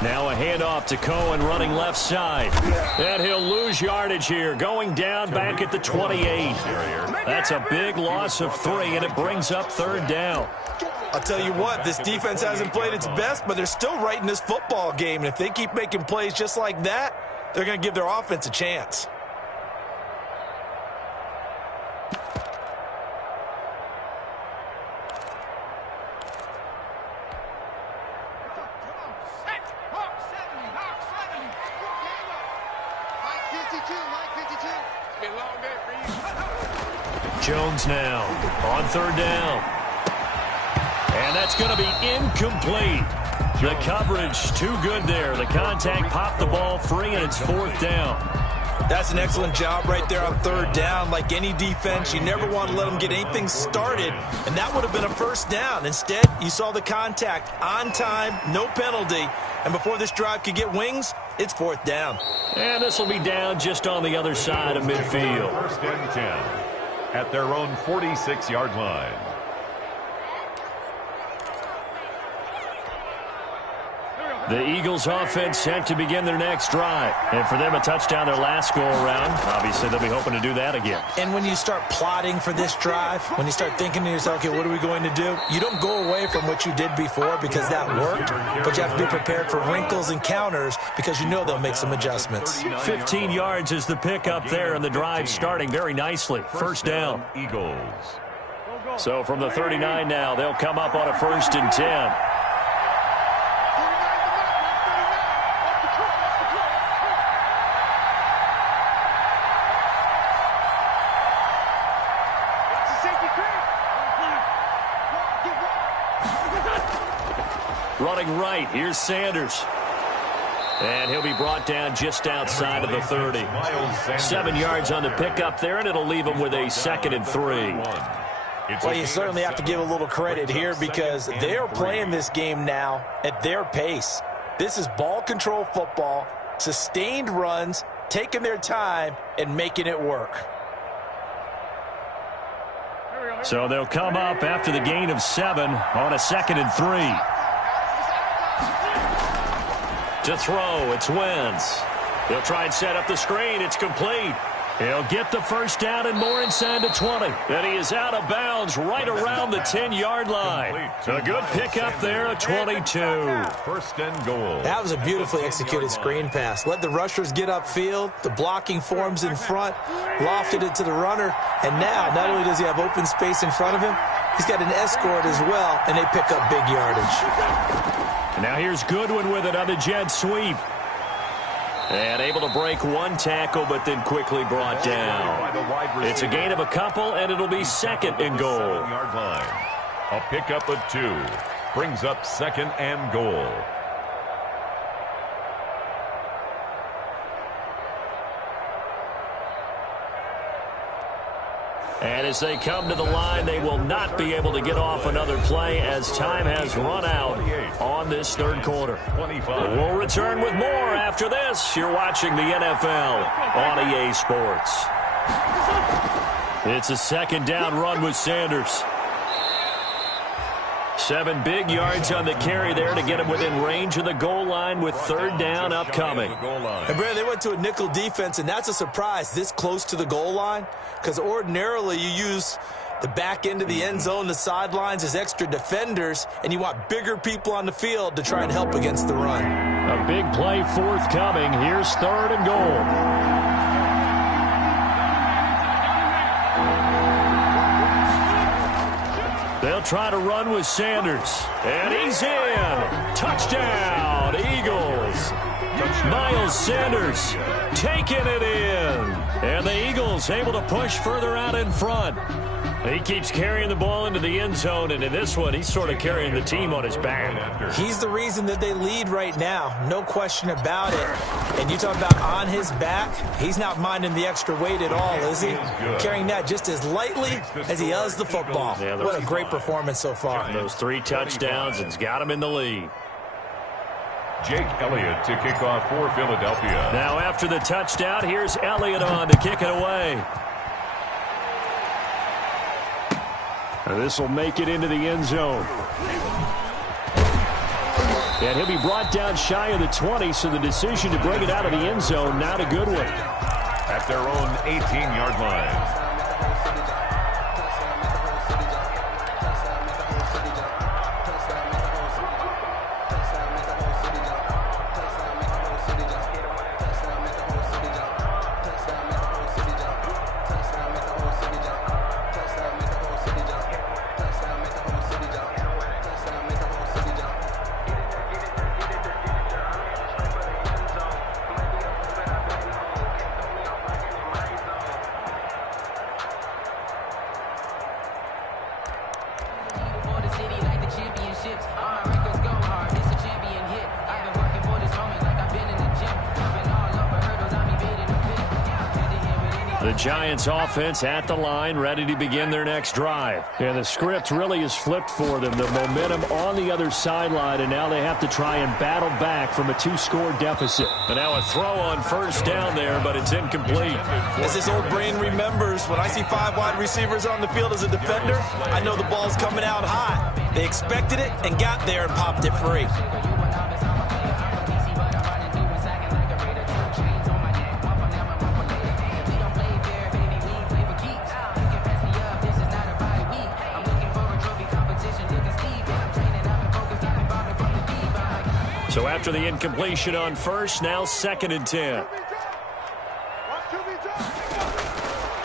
Now a handoff to Cohen running left side. And he'll lose yardage here, going down back at the 28. That's a big loss of 3, and it brings up 3rd down. I'll tell you what, this defense hasn't played its best, but they're still right in this football game. And if they keep making plays just like that, they're going to give their offense a chance. Jones now on 3rd down. And that's going to be incomplete. The coverage too good there. The contact popped the ball free, and it's 4th down. That's an excellent job right there on 3rd down. Like any defense, you never want to let them get anything started, and that would have been a 1st down. Instead, you saw the contact on time, no penalty, and before this drive could get wings, it's 4th down. And this will be down just on the other side of midfield. 1st and 10 at their own 46-yard line. The Eagles offense set to begin their next drive. And for them, a touchdown their last go-around. Obviously, they'll be hoping to do that again. And when you start plotting for this drive, when you start thinking to yourself, okay, what are we going to do? You don't go away from what you did before because that worked, but you have to be prepared for wrinkles and counters because you know they'll make some adjustments. 15 yards is the pickup there, and the drive starting very nicely. 1st down. Eagles. So from the 39 now, they'll come up on a 1st and 10. Running right, here's Sanders. And he'll be brought down just outside of the 30. 7 yards on the pickup there, and it'll leave him with a 2nd and 3. Well, you certainly have to give a little credit here because they're playing this game now at their pace. This is ball control football, sustained runs, taking their time, and making it work. So they'll come up after the gain of 7 on a 2nd and 3. To throw, it's Wentz. He'll try and set up the screen. It's complete. He'll get the 1st down and more inside the 20. And he is out of bounds right around the 10-yard line. A good pickup there at 22. 1st and goal. That was a beautifully executed screen pass. Let the rushers get upfield. The blocking forms in front. Lofted it to the runner. And now, not only does he have open space in front of him, he's got an escort as well, and they pick up big yardage. And now here's Goodwin with it on the jet sweep. And able to break 1 tackle, but then quickly brought down. It's a gain of a couple, and it'll be 2nd and goal. 7-yard line. A pickup of 2. Brings up 2nd and goal. And as they come to the line, they will not be able to get off another play as time has run out on this third quarter. We'll return with more after this. You're watching the NFL on EA Sports. It's a second down run with Sanders. 7 big yards on the carry there to get him within range of the goal line with third down upcoming. And Brad, they went to a nickel defense, and that's a surprise this close to the goal line, because ordinarily you use the back end of the end zone, the sidelines as extra defenders, and you want bigger people on the field to try and help against the run. A big play forthcoming. Here's third and goal. They'll try to run with Sanders. And he's in. Touchdown, Eagles. Miles Sanders taking it in. And the Eagles able to push further out in front. He keeps carrying the ball into the end zone, and in this one, he's sort of carrying the team on his back. He's the reason that they lead right now, no question about it. And you talk about on his back, he's not minding the extra weight at all, is he? Carrying that just as lightly as he does the football. Yeah, what a great performance so far. Those 3 touchdowns, it's got him in the lead. Jake Elliott to kick off for Philadelphia. Now after the touchdown, here's Elliott on to kick it away. And this will make it into the end zone. And he'll be brought down shy of the 20, so the decision to bring it out of the end zone, not a good one. At their own 18-yard line. The Giants offense at the line, ready to begin their next drive. And the script really is flipped for them. The momentum on the other sideline, and now they have to try and battle back from a 2-score deficit. And now a throw on first down there, but it's incomplete. As this old brain remembers, when I see 5 wide receivers on the field as a defender, I know the ball's coming out hot. They expected it and got there and popped it free. So after the incompletion on first, now 2nd and 10.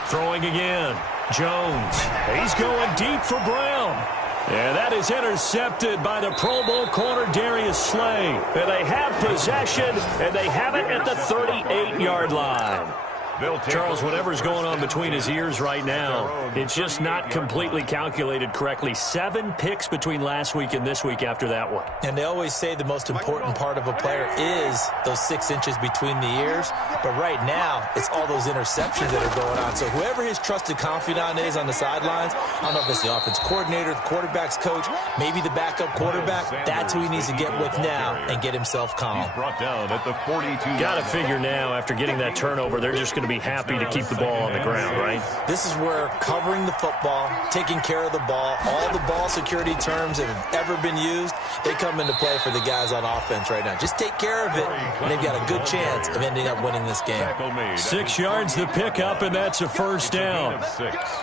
Throwing again. Jones. He's going deep for Brown. And that is intercepted by the Pro Bowl corner Darius Slay. And they have possession, and they have it at the 38-yard line. Charles, whatever's going on between his ears right now, it's just not completely calculated correctly. 7 picks between last week and this week after that one. And they always say the most important part of a player is those 6 inches between the ears. But right now, it's all those interceptions that are going on. So whoever his trusted confidant is on the sidelines, I don't know if it's the offense coordinator, the quarterback's coach, maybe the backup quarterback, that's who he needs to get with now and get himself calm. He's brought down at the 42. Got to figure now, after getting that turnover, they're just going to be happy to keep the ball on the ground, right? This is where covering the football, taking care of the ball, all the ball security terms that have ever been used, they come into play for the guys on offense right now. Just take care of it, and they've got a good chance of ending up winning this game. 6 yards the pickup, and that's a first down.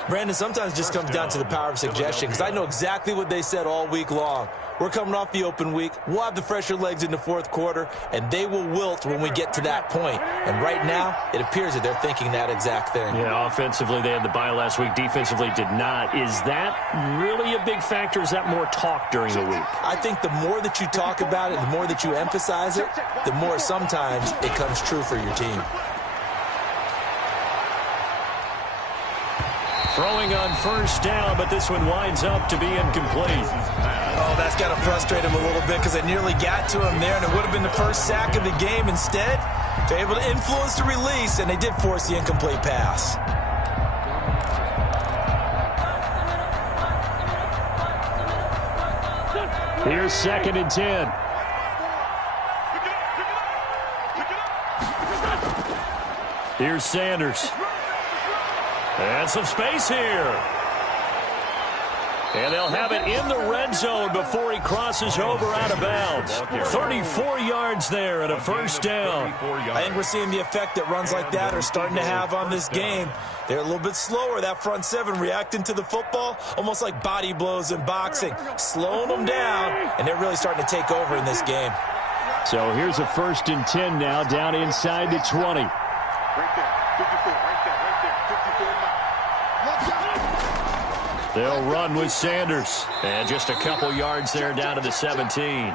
Brandon, sometimes it just comes down to the power of suggestion, because I know exactly what they said all week long. We're coming off the open week. We'll have the fresher legs in the fourth quarter, and they will wilt when we get to that point. And right now, it appears that they're thinking that exact thing. Yeah, offensively, they had the bye last week. Defensively, did not. Is that really a big factor? Is that more talk during the week? I think the more that you talk about it, the more that you emphasize it, the more sometimes it comes true for your team. Throwing on first down, but this one winds up to be incomplete. Oh, that's got to frustrate him a little bit because they nearly got to him there, and it would have been the first sack of the game. Instead, they're able to influence the release, and they did force the incomplete pass. Here's 2nd and 10. Here's Sanders. And some space here. And they'll have it in the red zone before he crosses over out of bounds. 34 yards there and a first down. I think we're seeing the effect that runs like that are starting to have on this game. They're a little bit slower, that front seven, reacting to the football, almost like body blows in boxing, slowing them down, and they're really starting to take over in this game. So here's a 1st and 10 now, down inside the 20. They'll run with Sanders. And just a couple yards there down to the 17.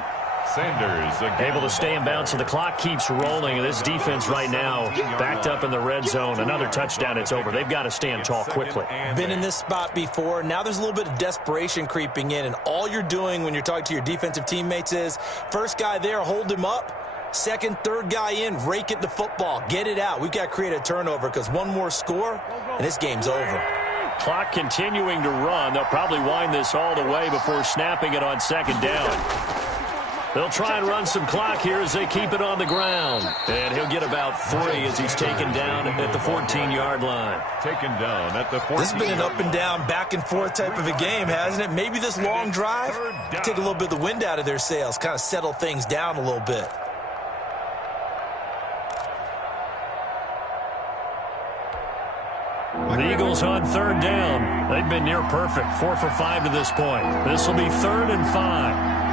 Sanders able to stay in bounds, so the clock keeps rolling. This defense right now backed up in the red zone. Another touchdown, it's over. They've got to stand tall quickly. Been in this spot before. Now there's a little bit of desperation creeping in, and all you're doing when you're talking to your defensive teammates is first guy there, hold him up. Second, third guy in, rake at the football. Get it out. We've got to create a turnover because one more score, and this game's over. Clock continuing to run. They'll probably wind this all the way before snapping it on 2nd down. They'll try and run some clock here as they keep it on the ground. And he'll get about 3 as he's taken down at the 14-yard line. Taken down at the 14. This has been an up and down, back and forth type of a game, hasn't it? Maybe this long drive, take a little bit of the wind out of their sails, kind of settle things down a little bit. The Eagles on 3rd down. They've been near perfect, 4 for 5 to this point. This will be 3rd and 5.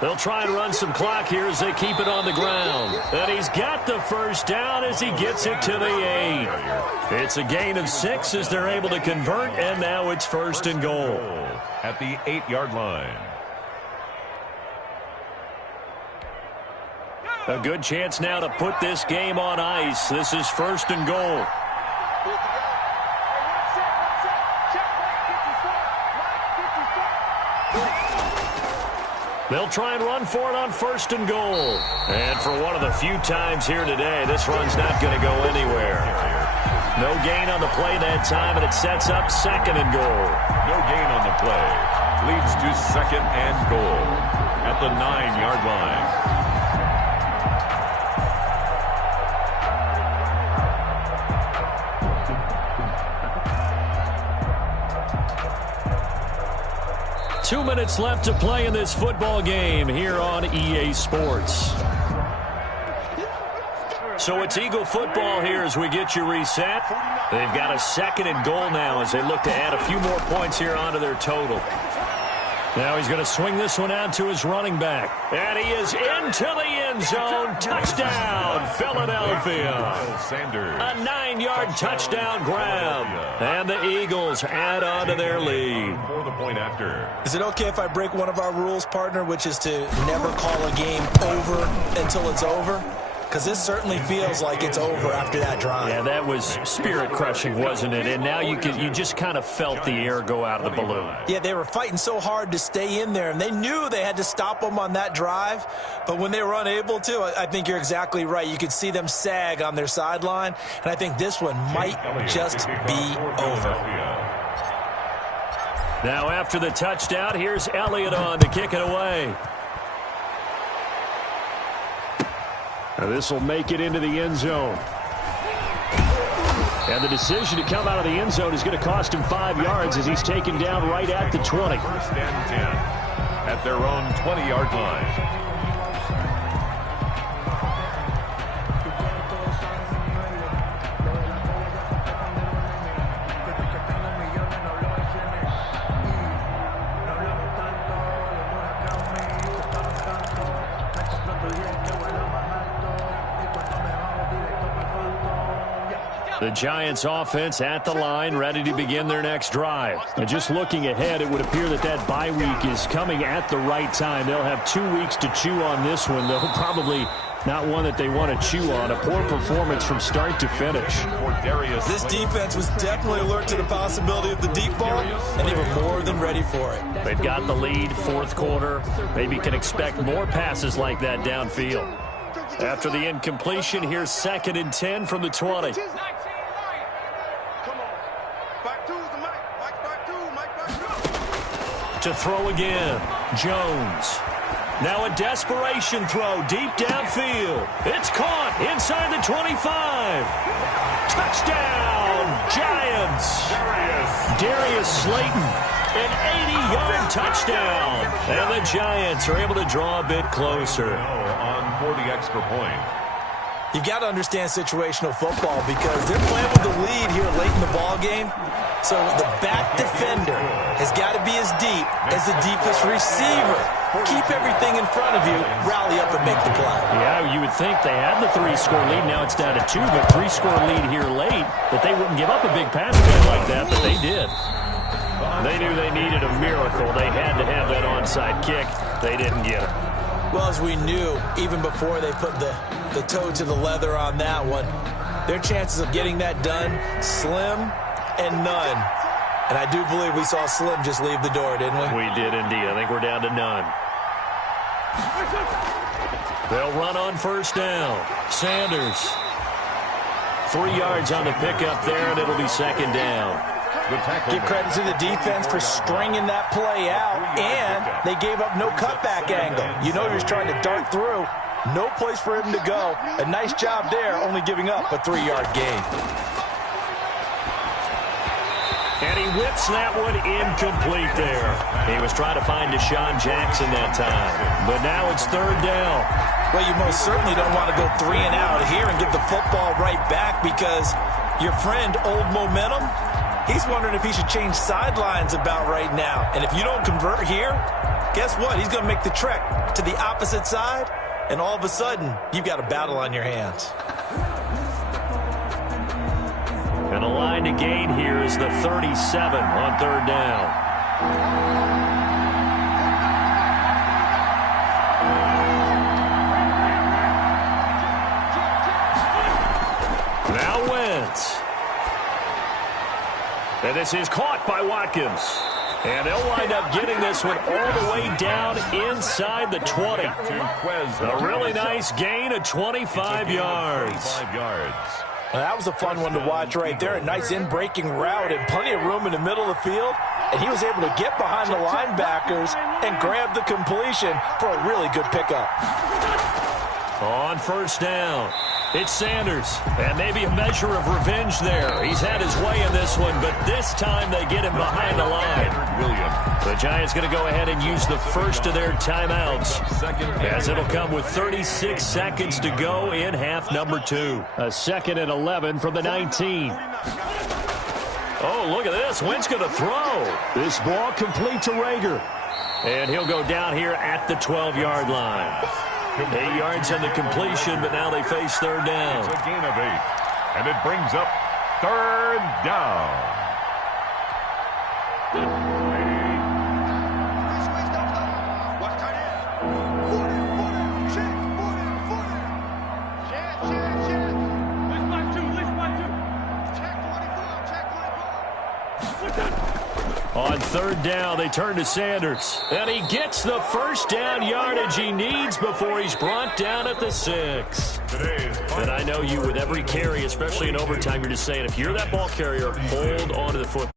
They'll try and run some clock here as they keep it on the ground. And he's got the first down as he gets it to the 8. It's a gain of 6 as they're able to convert, and now it's 1st and goal. At the 8-yard line. A good chance now to put this game on ice. This is 1st and goal. They'll try and run for it on 1st and goal. And for one of the few times here today, this run's not going to go anywhere. No gain on the play that time, and it sets up 2nd and goal. No gain on the play. Leads to 2nd and goal at the 9-yard line. Two minutes left to play in this football game here on EA Sports. So it's Eagle football here as we get you reset. They've got a 2nd and goal now as they look to add a few more points here onto their total. Now he's going to swing this one out to his running back. And he is into the end zone. Touchdown, Philadelphia. Sanders. A 9-yard touchdown grab. And the Eagles add on to their lead. For the point after. Is it okay if I break one of our rules, partner, which is to never call a game over until it's over? Because this certainly feels like it's over after that drive. Yeah, that was spirit-crushing, wasn't it? And now you just kind of felt the air go out of the balloon. Yeah, they were fighting so hard to stay in there, and they knew they had to stop them on that drive. But when they were unable to, I think you're exactly right. You could see them sag on their sideline, and I think this one might just be over. Now after the touchdown, here's Elliott on to kick it away. Now this will make it into the end zone. And the decision to come out of the end zone is going to cost him 5 yards as he's taken down right at the 20. 1st and 10 at their own 20-yard line. The Giants offense at the line, ready to begin their next drive. And just looking ahead, it would appear that bye week is coming at the right time. They'll have 2 weeks to chew on this one, though probably not one that they want to chew on. A poor performance from start to finish. This defense was definitely alert to the possibility of the deep ball, and they were more than ready for it. They've got the lead, 4th quarter. Maybe can expect more passes like that downfield. After the incompletion, here's 2nd and 10 from the 20. To throw again, Jones. Now a desperation throw deep downfield. It's caught inside the 25. Touchdown, Giants. Darius Slayton, an 80-yard touchdown. And the Giants are able to draw a bit closer. On for the extra point. You got to understand situational football because they're playing with the lead here late in the ball game. So the back defender has got to be as deep as the deepest receiver. Keep everything in front of you, rally up and make the play. Yeah, you would think they had the 3-score lead. Now it's down to 2, but 3-score lead here late. That they wouldn't give up a big pass play like that, but they did. They knew they needed a miracle. They had to have that onside kick. They didn't get it. Well, as we knew, even before they put the toe to the leather on that one, their chances of getting that done, slim and none. And I do believe we saw Slim just leave the door, didn't we? We did indeed. I think we're down to none. They'll run on 1st down. Sanders. 3 yards on the pickup there, and it'll be 2nd down. Give credit to the defense for stringing that play out, and they gave up no cutback angle. You know he was trying to dart through. No place for him to go. A nice job there, only giving up a 3-yard gain. And he whips that one incomplete there. He was trying to find Deshaun Jackson that time. But now it's 3rd down. Well, you most certainly don't want to go 3 and out here and get the football right back because your friend, Old Momentum, he's wondering if he should change sidelines about right now. And if you don't convert here, guess what? He's going to make the trek to the opposite side, and all of a sudden, you've got a battle on your hands. And a line to gain here is the 37 on 3rd down. Now Wentz. And this is caught by Watkins. And they'll wind up getting this one all the way down inside the 20. A really nice gain of 25 yards. Well, that was a fun one to watch right there. A nice in-breaking route and plenty of room in the middle of the field. And he was able to get behind the linebackers and grab the completion for a really good pickup. On 1st down, it's Sanders. And maybe a measure of revenge there. He's had his way in this one, but this time they get him behind the line. The Giants going to go ahead and use the first of their timeouts, as it'll come with 36 seconds to go in half number 2. A 2nd and 11 from the 19. Oh, look at this. Wentz going to throw. This ball complete to Rager. And he'll go down here at the 12-yard line. 8 yards on the completion, but now they face 3rd down. It's a gain of 8. And it brings up 3rd down. On 3rd down, they turn to Sanders. And he gets the 1st down yardage he needs before he's brought down at the 6. And I know you, with every carry, especially in overtime, you're just saying, if you're that ball carrier, hold on to the football.